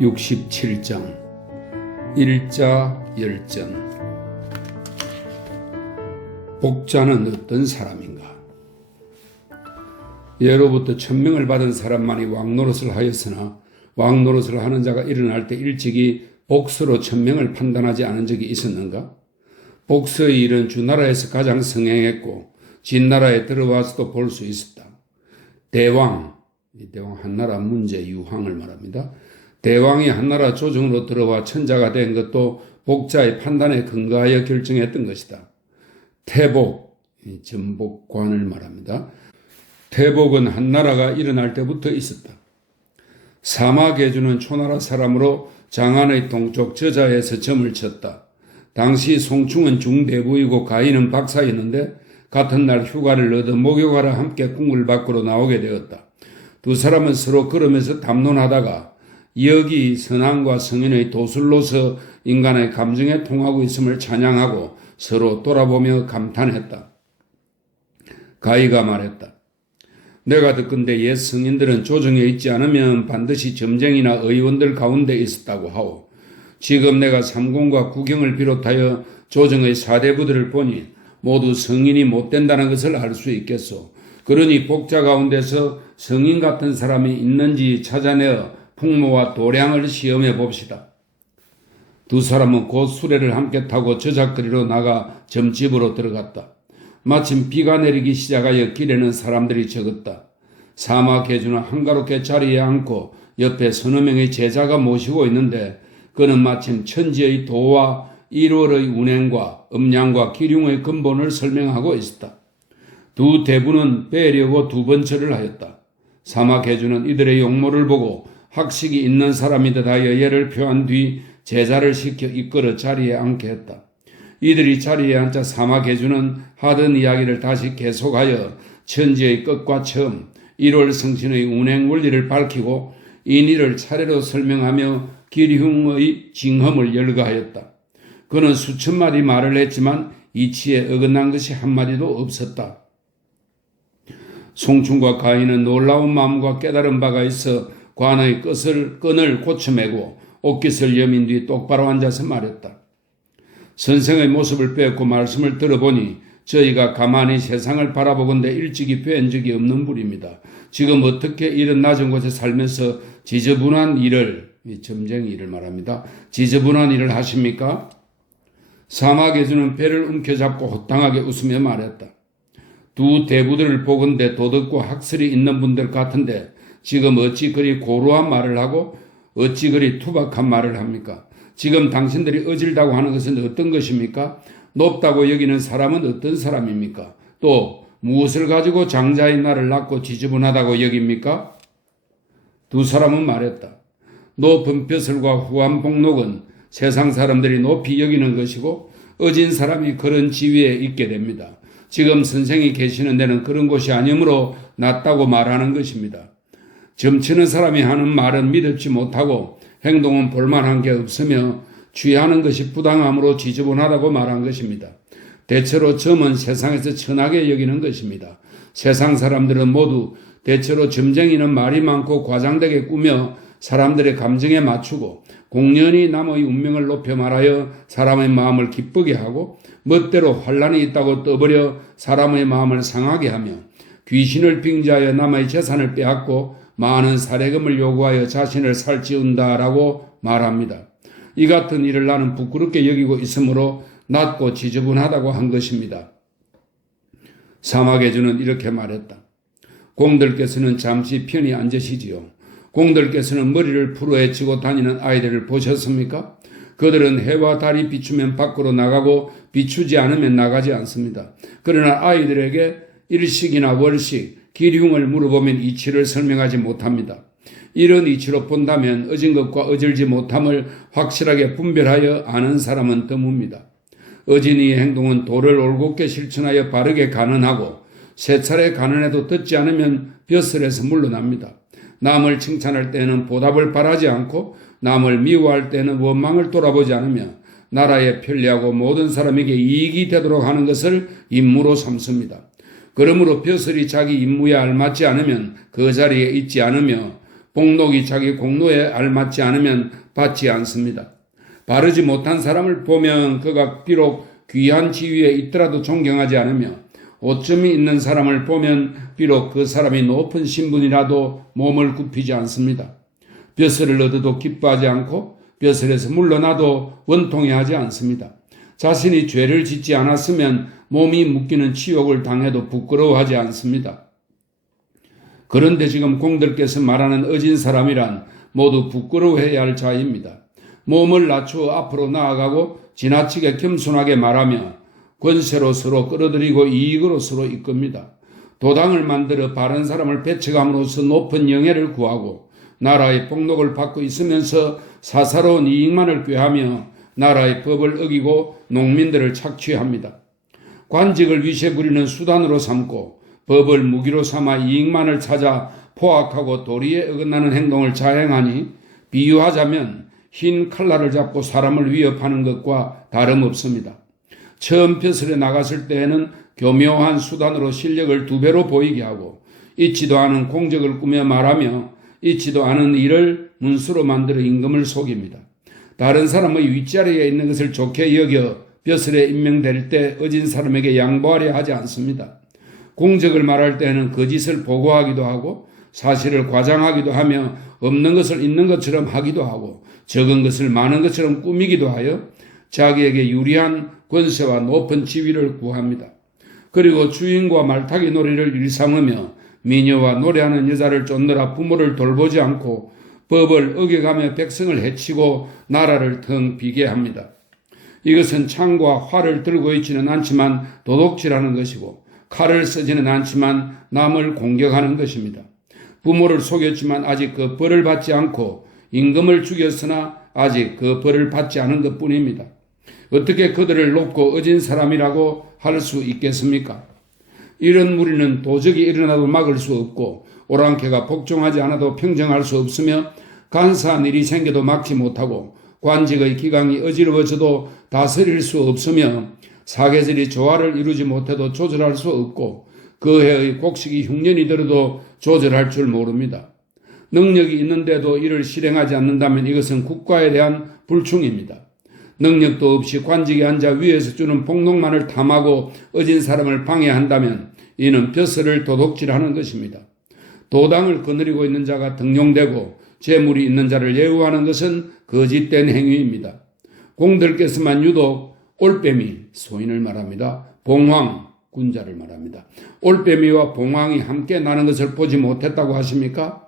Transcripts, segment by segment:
67장 일자열전. 복자는 어떤 사람인가? 예로부터 천명을 받은 사람만이 왕노릇을 하였으나 왕노릇을 하는 자가 일어날 때 일찍이 복서로 천명을 판단하지 않은 적이 있었는가? 복서의 일은 주나라에서 가장 성행했고 진나라에 들어와서도 볼 수 있었다. 대왕 한나라 문제 유황을 말합니다. 대왕이 한나라 조정으로 들어와 천자가 된 것도 복자의 판단에 근거하여 결정했던 것이다. 태복, 전복관을 말합니다. 태복은 한나라가 일어날 때부터 있었다. 사마계주는 초나라 사람으로 장안의 동쪽 저자에서 점을 쳤다. 당시 송충은 중대부이고 가인은 박사였는데 같은 날 휴가를 얻어 목욕하러 함께 궁궐 밖으로 나오게 되었다. 두 사람은 서로 걸으면서 담론하다가 여기 선왕과 성인의 도술로서 인간의 감정에 통하고 있음을 찬양하고 서로 돌아보며 감탄했다. 가희가 말했다. 내가 듣건대 옛 성인들은 조정에 있지 않으면 반드시 점쟁이나 의원들 가운데 있었다고 하오. 지금 내가 삼공과 구경을 비롯하여 조정의 사대부들을 보니 모두 성인이 못 된다는 것을 알 수 있겠소. 그러니 복자 가운데서 성인 같은 사람이 있는지 찾아내어 풍모와 도량을 시험해 봅시다. 두 사람은 곧 수레를 함께 타고 저작거리로 나가 점집으로 들어갔다. 마침 비가 내리기 시작하여 길에는 사람들이 적었다. 사마계주는 한가롭게 자리에 앉고 옆에 서너 명의 제자가 모시고 있는데 그는 마침 천지의 도와 일월의 운행과 음양과 기륭의 근본을 설명하고 있었다. 두 대부는 빼려고 두 번 절을 하였다. 사마계주는 이들의 용모를 보고 학식이 있는 사람이듯 하여 예를 표한 뒤 제자를 시켜 이끌어 자리에 앉게 했다. 이들이 자리에 앉자 사마계주는 하던 이야기를 다시 계속하여 천지의 끝과 처음, 일월성신의 운행 원리를 밝히고 인의를 차례로 설명하며 기륭의 징험을 열거하였다. 그는 수천 마디 말을 했지만 이치에 어긋난 것이 한마디도 없었다. 송충과 가인은 놀라운 마음과 깨달은 바가 있어 관의 끈을 고쳐매고 옷깃을 여민 뒤 똑바로 앉아서 말했다. 선생의 모습을 빼앗고 말씀을 들어보니 저희가 가만히 세상을 바라보건대 일찍이 뵌 적이 없는 분입니다. 지금 어떻게 이런 낮은 곳에 살면서 지저분한 일을, 점쟁이 일을 말합니다. 지저분한 일을 하십니까? 사마계주는 배를 움켜잡고 호탕하게 웃으며 말했다. 두 대부들을 보건대 도덕과 학설이 있는 분들 같은데 지금 어찌 그리 고루한 말을 하고 어찌 그리 투박한 말을 합니까? 지금 당신들이 어질다고 하는 것은 어떤 것입니까? 높다고 여기는 사람은 어떤 사람입니까? 또 무엇을 가지고 장자의 날을 낳고 지저분하다고 여깁니까? 두 사람은 말했다. 높은 벼슬과 후한 복록은 세상 사람들이 높이 여기는 것이고 어진 사람이 그런 지위에 있게 됩니다. 지금 선생이 계시는 데는 그런 곳이 아니므로 낮다고 말하는 것입니다. 점치는 사람이 하는 말은 믿지 못하고 행동은 볼만한 게 없으며 취하는 것이 부당함으로 지저분하다고 말한 것입니다. 대체로 점은 세상에서 천하게 여기는 것입니다. 세상 사람들은 모두 대체로 점쟁이는 말이 많고 과장되게 꾸며 사람들의 감정에 맞추고 공연히 남의 운명을 높여 말하여 사람의 마음을 기쁘게 하고 멋대로 환란이 있다고 떠버려 사람의 마음을 상하게 하며 귀신을 빙자하여 남의 재산을 빼앗고 많은 사례금을 요구하여 자신을 살찌운다라고 말합니다. 이 같은 일을 나는 부끄럽게 여기고 있으므로 낮고 지저분하다고 한 것입니다. 사마계주는 이렇게 말했다. 공들께서는 잠시 편히 앉으시지요. 공들께서는 머리를 풀어헤치고 다니는 아이들을 보셨습니까? 그들은 해와 달이 비추면 밖으로 나가고 비추지 않으면 나가지 않습니다. 그러나 아이들에게 일식이나 월식, 기흉을 물어보면 이치를 설명하지 못합니다. 이런 이치로 본다면 어진 것과 어질지 못함을 확실하게 분별하여 아는 사람은 드뭅니다. 어진이의 행동은 도를 올곧게 실천하여 바르게 간언하고 세 차례 간언해도 듣지 않으면 벼슬에서 물러납니다. 남을 칭찬할 때는 보답을 바라지 않고 남을 미워할 때는 원망을 돌아보지 않으며 나라에 편리하고 모든 사람에게 이익이 되도록 하는 것을 임무로 삼습니다. 그러므로 벼슬이 자기 임무에 알맞지 않으면 그 자리에 있지 않으며 복록이 자기 공로에 알맞지 않으면 받지 않습니다. 바르지 못한 사람을 보면 그가 비록 귀한 지위에 있더라도 존경하지 않으며 오점이 있는 사람을 보면 비록 그 사람이 높은 신분이라도 몸을 굽히지 않습니다. 벼슬을 얻어도 기뻐하지 않고 벼슬에서 물러나도 원통해하지 않습니다. 자신이 죄를 짓지 않았으면 몸이 묶이는 치욕을 당해도 부끄러워하지 않습니다. 그런데 지금 공들께서 말하는 어진 사람이란 모두 부끄러워해야 할 자입니다. 몸을 낮추어 앞으로 나아가고 지나치게 겸손하게 말하며 권세로 서로 끌어들이고 이익으로 서로 이끕니다. 도당을 만들어 바른 사람을 배척함으로써 높은 영예를 구하고 나라의 복록을 받고 있으면서 사사로운 이익만을 꾀하며 나라의 법을 어기고 농민들을 착취합니다. 관직을 위세 부리는 수단으로 삼고 법을 무기로 삼아 이익만을 찾아 포악하고 도리에 어긋나는 행동을 자행하니 비유하자면 흰 칼날을 잡고 사람을 위협하는 것과 다름없습니다. 처음 벼슬에 나갔을 때에는 교묘한 수단으로 실력을 2배로 보이게 하고 잊지도 않은 공적을 꾸며 말하며 잊지도 않은 일을 문수로 만들어 임금을 속입니다. 다른 사람의 윗자리에 있는 것을 좋게 여겨 벼슬에 임명될 때 어진 사람에게 양보하려 하지 않습니다. 공적을 말할 때에는 거짓을 보고하기도 하고 사실을 과장하기도 하며 없는 것을 있는 것처럼 하기도 하고 적은 것을 많은 것처럼 꾸미기도 하여 자기에게 유리한 권세와 높은 지위를 구합니다. 그리고 주인과 말타기 놀이를 일삼으며 미녀와 노래하는 여자를 쫓느라 부모를 돌보지 않고 법을 어겨가며 백성을 해치고 나라를 텅 비게 합니다. 이것은 창과 활을 들고 있지는 않지만 도둑질하는 것이고 칼을 쓰지는 않지만 남을 공격하는 것입니다. 부모를 속였지만 아직 그 벌을 받지 않고 임금을 죽였으나 아직 그 벌을 받지 않은 것뿐입니다. 어떻게 그들을 놓고 어진 사람이라고 할 수 있겠습니까? 이런 무리는 도적이 일어나도 막을 수 없고 오랑캐가 복종하지 않아도 평정할 수 없으며 간사한 일이 생겨도 막지 못하고 관직의 기강이 어지러워져도 다스릴 수 없으며 사계절이 조화를 이루지 못해도 조절할 수 없고 그 해의 곡식이 흉년이 들어도 조절할 줄 모릅니다. 능력이 있는데도 이를 실행하지 않는다면 이것은 국가에 대한 불충입니다. 능력도 없이 관직에 앉아 위에서 주는 복록만을 탐하고 어진 사람을 방해한다면 이는 벼슬을 도둑질하는 것입니다. 도당을 거느리고 있는 자가 등용되고 재물이 있는 자를 예우하는 것은 거짓된 행위입니다. 공들께서만 유독 올빼미, 소인을 말합니다. 봉황, 군자를 말합니다. 올빼미와 봉황이 함께 나는 것을 보지 못했다고 하십니까?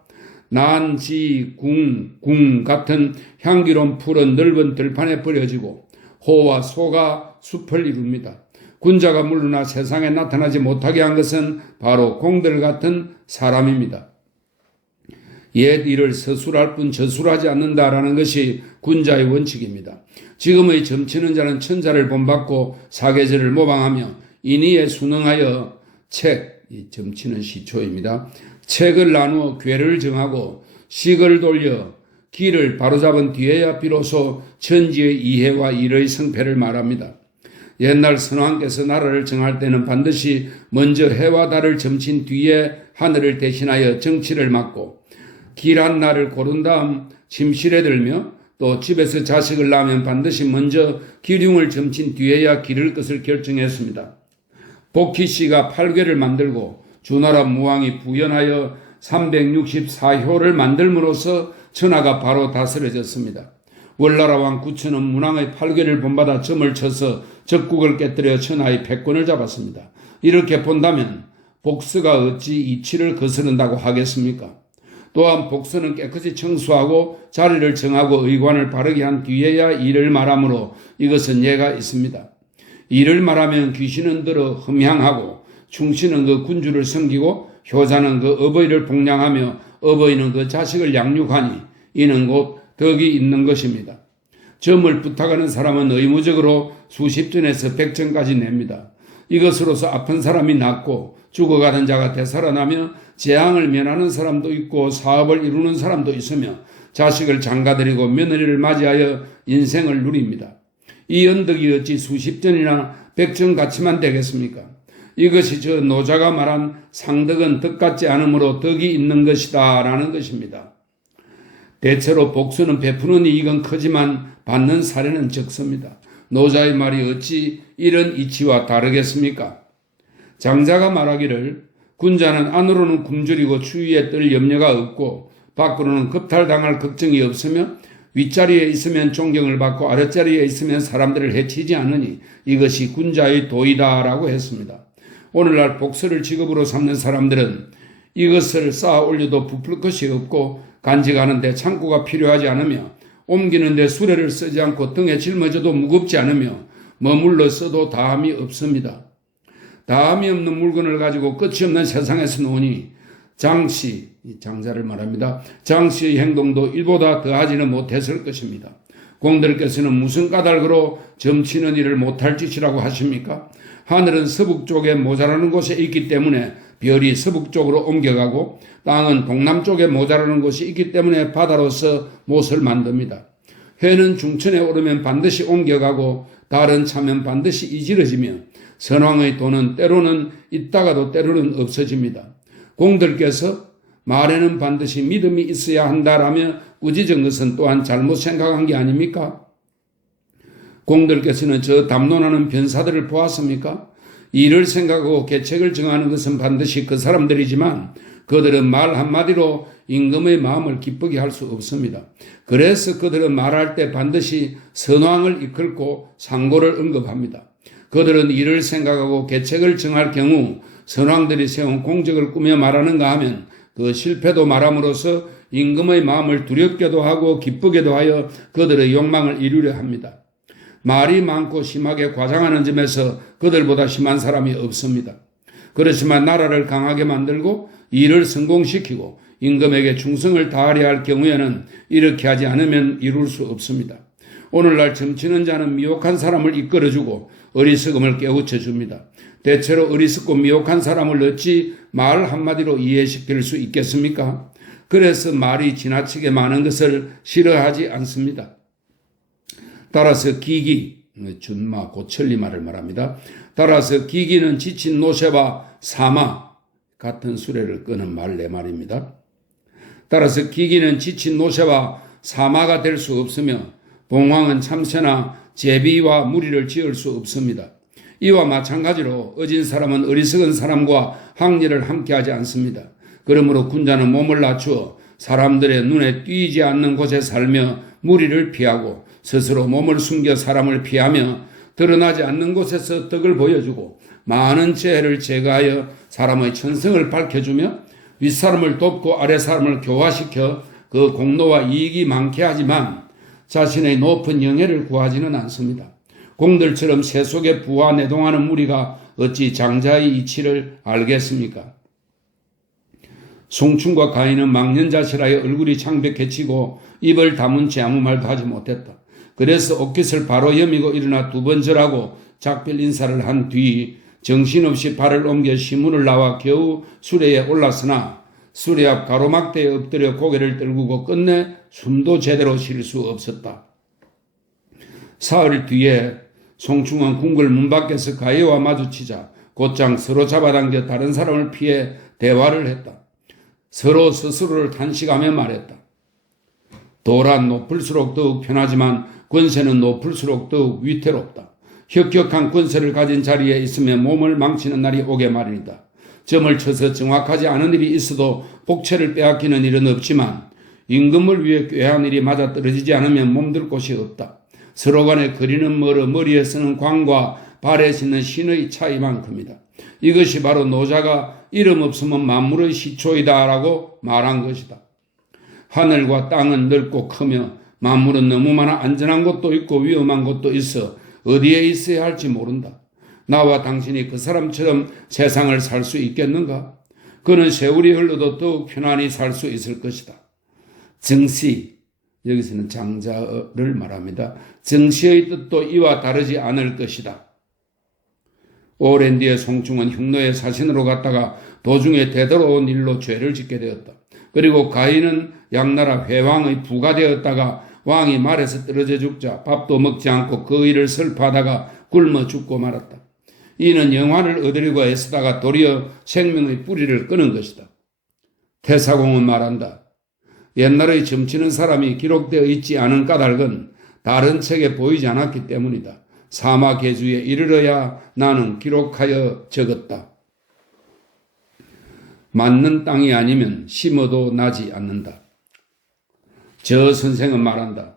난, 지, 궁 같은 향기로운 풀은 넓은 들판에 버려지고 호와 소가 숲을 이룹니다. 군자가 물러나 세상에 나타나지 못하게 한 것은 바로 공들 같은 사람입니다. 옛 일을 서술할 뿐 저술하지 않는다라는 것이 군자의 원칙입니다. 지금의 점치는 자는 천자를 본받고 사계절을 모방하며 인의에 순응하여 이 점치는 시초입니다. 책을 나누어 궤를 정하고 식을 돌려 길을 바로잡은 뒤에야 비로소 천지의 이해와 일의 성패를 말합니다. 옛날 선왕께서 나라를 정할 때는 반드시 먼저 해와 달을 점친 뒤에 하늘을 대신하여 정치를 맡고 길한 날을 고른 다음 침실에 들며 또 집에서 자식을 낳으면 반드시 먼저 기륭을 점친 뒤에야 기를 것을 결정했습니다. 복희씨가 8궤를 만들고 주나라 무왕이 부연하여 364효를 만들므로써 천하가 바로 다스려졌습니다. 월나라 왕 구천은 문왕의 8궤를 본받아 점을 쳐서 적국을 깨뜨려 천하의 패권을 잡았습니다. 이렇게 본다면 복서가 어찌 이치를 거스른다고 하겠습니까? 또한 복서는 깨끗이 청소하고 자리를 정하고 의관을 바르게 한 뒤에야 일을 말하므로 이것은 예가 있습니다. 일을 말하면 귀신은 들어 흠향하고 충신은 그 군주를 섬기고 효자는 그 어버이를 복량하며 어버이는 그 자식을 양육하니 이는 곧 덕이 있는 것입니다. 점을 부탁하는 사람은 의무적으로 수십 전에서 100전까지 냅니다. 이것으로서 아픈 사람이 낫고 죽어가는 자가 되살아나며 재앙을 면하는 사람도 있고 사업을 이루는 사람도 있으며 자식을 장가들이고 며느리를 맞이하여 인생을 누립니다. 이 언덕이 어찌 수십 전이나 100전 같이만 되겠습니까? 이것이 저 노자가 말한 상덕은 덕 같지 않으므로 덕이 있는 것이다 라는 것입니다. 대체로 복수는 베푸는 이익은 크지만 받는 사례는 적습니다. 노자의 말이 어찌 이런 이치와 다르겠습니까? 장자가 말하기를 군자는 안으로는 굶주리고 추위에 떨 염려가 없고 밖으로는 겁탈당할 걱정이 없으며 윗자리에 있으면 존경을 받고 아랫자리에 있으면 사람들을 해치지 않으니 이것이 군자의 도이다라고 했습니다. 오늘날 복수를 직업으로 삼는 사람들은 이것을 쌓아 올려도 부풀 것이 없고 간직하는데 창고가 필요하지 않으며 옮기는데 수레를 쓰지 않고 등에 짊어져도 무겁지 않으며 머물러 써도 다함이 없습니다. 다함이 없는 물건을 가지고 끝이 없는 세상에서 노니 장씨, 장자를 말합니다. 장씨의 행동도 이보다 더하지는 못했을 것입니다. 공들께서는 무슨 까닭으로 점치는 일을 못할 짓이라고 하십니까? 하늘은 서북 쪽에 모자라는 곳에 있기 때문에 별이 서북 쪽으로 옮겨가고 땅은 동남쪽에 모자라는 곳이 있기 때문에 바다로서 못을 만듭니다. 해는 중천에 오르면 반드시 옮겨가고 달은 차면 반드시 이지러지며 선왕의 돈은 때로는 있다가도 때로는 없어집니다. 공들께서 말에는 반드시 믿음이 있어야 한다라며 꾸짖은 것은 또한 잘못 생각한 게 아닙니까? 공들께서는 저 담론하는 변사들을 보았습니까? 일을 생각하고 계책을 정하는 것은 반드시 그 사람들이지만 그들은 말 한마디로 임금의 마음을 기쁘게 할 수 없습니다. 그래서 그들은 말할 때 반드시 선왕을 이끌고 상고를 언급합니다. 그들은 일을 생각하고 계책을 정할 경우 선왕들이 세운 공적을 꾸며 말하는가 하면 그 실패도 말함으로써 임금의 마음을 두렵게도 하고 기쁘게도 하여 그들의 욕망을 이루려 합니다. 말이 많고 심하게 과장하는 점에서 그들보다 심한 사람이 없습니다. 그렇지만 나라를 강하게 만들고 일을 성공시키고 임금에게 충성을 다하려 할 경우에는 이렇게 하지 않으면 이룰 수 없습니다. 오늘날 점치는 자는 미혹한 사람을 이끌어주고 어리석음을 깨우쳐줍니다. 대체로 어리석고 미혹한 사람을 어찌 말 한마디로 이해시킬 수 있겠습니까? 그래서 말이 지나치게 많은 것을 싫어하지 않습니다. 따라서 기기, 준마, 고천리 말을 말합니다. 따라서 기기는 지친 노새와 사마 같은 수레를 끄는 말 내 말입니다. 따라서 기기는 지친 노새와 사마가 될 수 없으며 봉황은 참새나 제비와 무리를 지을 수 없습니다. 이와 마찬가지로 어진 사람은 어리석은 사람과 항리를 함께하지 않습니다. 그러므로 군자는 몸을 낮추어 사람들의 눈에 띄지 않는 곳에 살며 무리를 피하고 스스로 몸을 숨겨 사람을 피하며 드러나지 않는 곳에서 덕을 보여주고 많은 재해를 제거하여 사람의 천성을 밝혀주며 윗사람을 돕고 아랫사람을 교화시켜 그 공로와 이익이 많게 하지만 자신의 높은 영예를 구하지는 않습니다. 공들처럼 새 속에 부하 내동하는 무리가 어찌 장자의 이치를 알겠습니까? 송충과 가인은 망년자실하여 얼굴이 창백해지고 입을 다문 채 아무 말도 하지 못했다. 그래서 옷깃을 바로 여미고 일어나 두 번 절하고 작별 인사를 한 뒤 정신없이 발을 옮겨 시문을 나와 겨우 수레에 올랐으나 수레 앞 가로막대에 엎드려 고개를 떨구고 끝내 숨도 제대로 쉴 수 없었다. 사흘 뒤에 송충은 궁궐 문 밖에서 가희와 마주치자 곧장 서로 잡아당겨 다른 사람을 피해 대화를 했다. 서로 스스로를 탄식하며 말했다. 도란 높을수록 더욱 편하지만 권세는 높을수록 더욱 위태롭다. 혁혁한 권세를 가진 자리에 있으면 몸을 망치는 날이 오게 마련이다. 점을 쳐서 정확하지 않은 일이 있어도 복체를 빼앗기는 일은 없지만 임금을 위해 꾀한 일이 맞아떨어지지 않으면 몸들 곳이 없다. 서로 간에 거리는 멀어 머리에 쓰는 광과 발에 신는 신의 차이만큼이다. 이것이 바로 노자가 이름 없으면 만물의 시초이다라고 말한 것이다. 하늘과 땅은 넓고 크며 만물은 너무 많아 안전한 곳도 있고 위험한 곳도 있어 어디에 있어야 할지 모른다. 나와 당신이 그 사람처럼 세상을 살 수 있겠는가? 그는 세월이 흘러도 더욱 편안히 살 수 있을 것이다. 정시, 여기서는 장자를 말합니다. 정시의 뜻도 이와 다르지 않을 것이다. 오랜 뒤에 송충은 흉노의 사신으로 갔다가 도중에 되돌아온 일로 죄를 짓게 되었다. 그리고 가인은 양나라 회왕의 부가 되었다가 왕이 말에서 떨어져 죽자 밥도 먹지 않고 그 일을 슬퍼하다가 굶어 죽고 말았다. 이는 영환을 얻으려고 애쓰다가 도리어 생명의 뿌리를 끊은 것이다. 태사공은 말한다. 옛날의 점치는 사람이 기록되어 있지 않은 까닭은 다른 책에 보이지 않았기 때문이다. 사마계주에 이르러야 나는 기록하여 적었다. 맞는 땅이 아니면 심어도 나지 않는다. 저 선생은 말한다.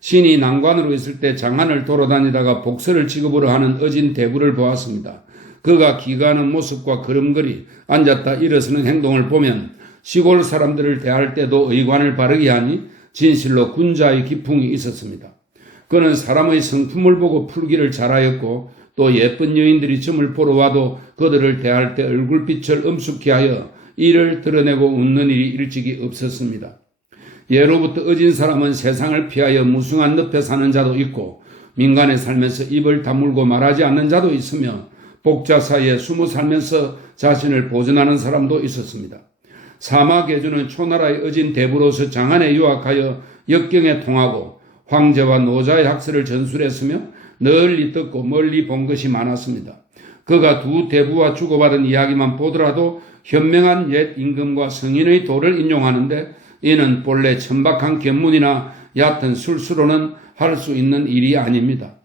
신이 난관으로 있을 때 장안을 돌아다니다가 복서를 취급으로 하는 어진 대부를 보았습니다. 그가 기가하는 모습과 걸음걸이, 앉았다 일어서는 행동을 보면 시골 사람들을 대할 때도 의관을 바르게 하니 진실로 군자의 기풍이 있었습니다. 그는 사람의 성품을 보고 풀기를 잘하였고 또 예쁜 여인들이 점을 보러 와도 그들을 대할 때 얼굴빛을 엄숙히 하여 이를 드러내고 웃는 일이 일찍이 없었습니다. 예로부터 어진 사람은 세상을 피하여 무숭한 늪에 사는 자도 있고 민간에 살면서 입을 다물고 말하지 않는 자도 있으며 복자 사이에 숨어 살면서 자신을 보존하는 사람도 있었습니다. 사마계주는 초나라의 어진 대부로서 장안에 유학하여 역경에 통하고 황제와 노자의 학설을 전술했으며 널리 듣고 멀리 본 것이 많았습니다. 그가 두 대부와 주고받은 이야기만 보더라도 현명한 옛 임금과 성인의 도를 인용하는데 이는 본래 천박한 견문이나 얕은 술수로는 할 수 있는 일이 아닙니다.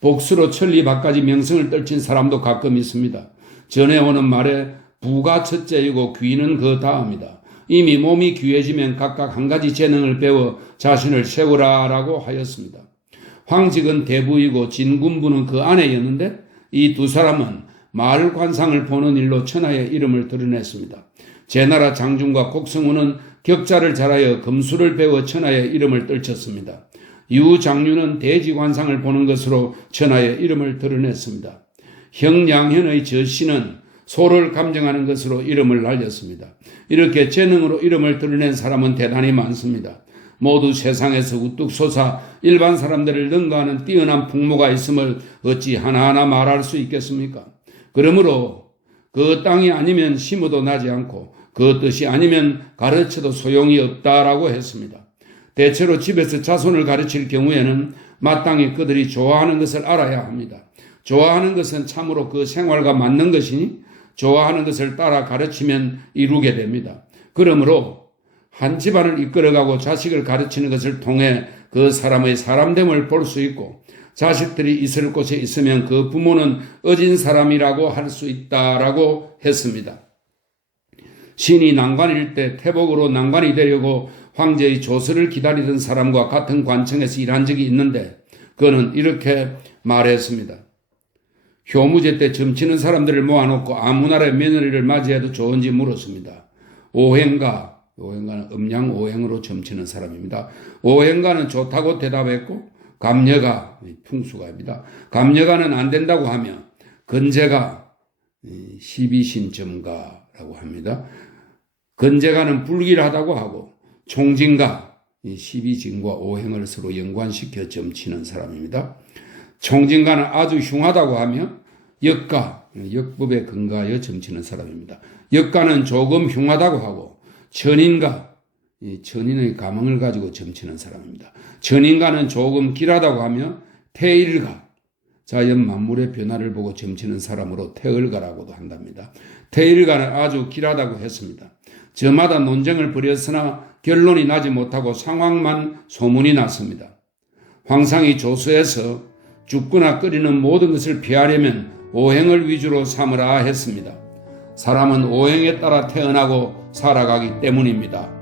복수로 천리밖까지 명성을 떨친 사람도 가끔 있습니다. 전해오는 말에 부가 첫째이고 귀는 그 다음이다. 이미 몸이 귀해지면 각각 한 가지 재능을 배워 자신을 세우라라고 하였습니다. 황직은 대부이고 진군부는 그 아내였는데 이 두 사람은 마을 관상을 보는 일로 천하의 이름을 드러냈습니다. 제나라 장중과 곡성우는 격자를 잘하여 금수를 배워 천하의 이름을 떨쳤습니다. 유장류는 대지관상을 보는 것으로 천하의 이름을 드러냈습니다. 형양현의 저씨는 소를 감정하는 것으로 이름을 날렸습니다. 이렇게 재능으로 이름을 드러낸 사람은 대단히 많습니다. 모두 세상에서 우뚝 솟아 일반 사람들을 능가하는 뛰어난 풍모가 있음을 어찌 하나하나 말할 수 있겠습니까? 그러므로 그 땅이 아니면 심어도 나지 않고 그 뜻이 아니면 가르쳐도 소용이 없다라고 했습니다. 대체로 집에서 자손을 가르칠 경우에는 마땅히 그들이 좋아하는 것을 알아야 합니다. 좋아하는 것은 참으로 그 생활과 맞는 것이니 좋아하는 것을 따라 가르치면 이루게 됩니다. 그러므로 한 집안을 이끌어가고 자식을 가르치는 것을 통해 그 사람의 사람됨을 볼 수 있고 자식들이 있을 곳에 있으면 그 부모는 어진 사람이라고 할 수 있다라고 했습니다. 신이 난관일 때 태복으로 난관이 되려고 황제의 조서를 기다리던 사람과 같은 관청에서 일한 적이 있는데 그는 이렇게 말했습니다. 효무제 때 점치는 사람들을 모아놓고 아무 나라의 며느리를 맞이해도 좋은지 물었습니다. 오행가는 음양오행으로 점치는 사람입니다. 오행가는 좋다고 대답했고 감녀가 풍수가입니다. 감녀가는 안 된다고 하며 건재가 십이신점가라고 합니다. 건재가는 불길하다고 하고 총진가 십이진과 오행을 서로 연관시켜 점치는 사람입니다. 총진가는 아주 흉하다고 하며 역가, 역법에 근거하여 점치는 사람입니다. 역가는 조금 흉하다고 하고 천인가, 천인의 가망을 가지고 점치는 사람입니다. 천인가는 조금 길하다고 하며 태일가, 자연 만물의 변화를 보고 점치는 사람으로 태을가라고도 한답니다. 태일가는 아주 길하다고 했습니다. 저마다 논쟁을 벌였으나 결론이 나지 못하고 상황만 소문이 났습니다. 황상이 조서에서 죽거나 끓이는 모든 것을 피하려면 오행을 위주로 삼으라 했습니다. 사람은 오행에 따라 태어나고 살아가기 때문입니다.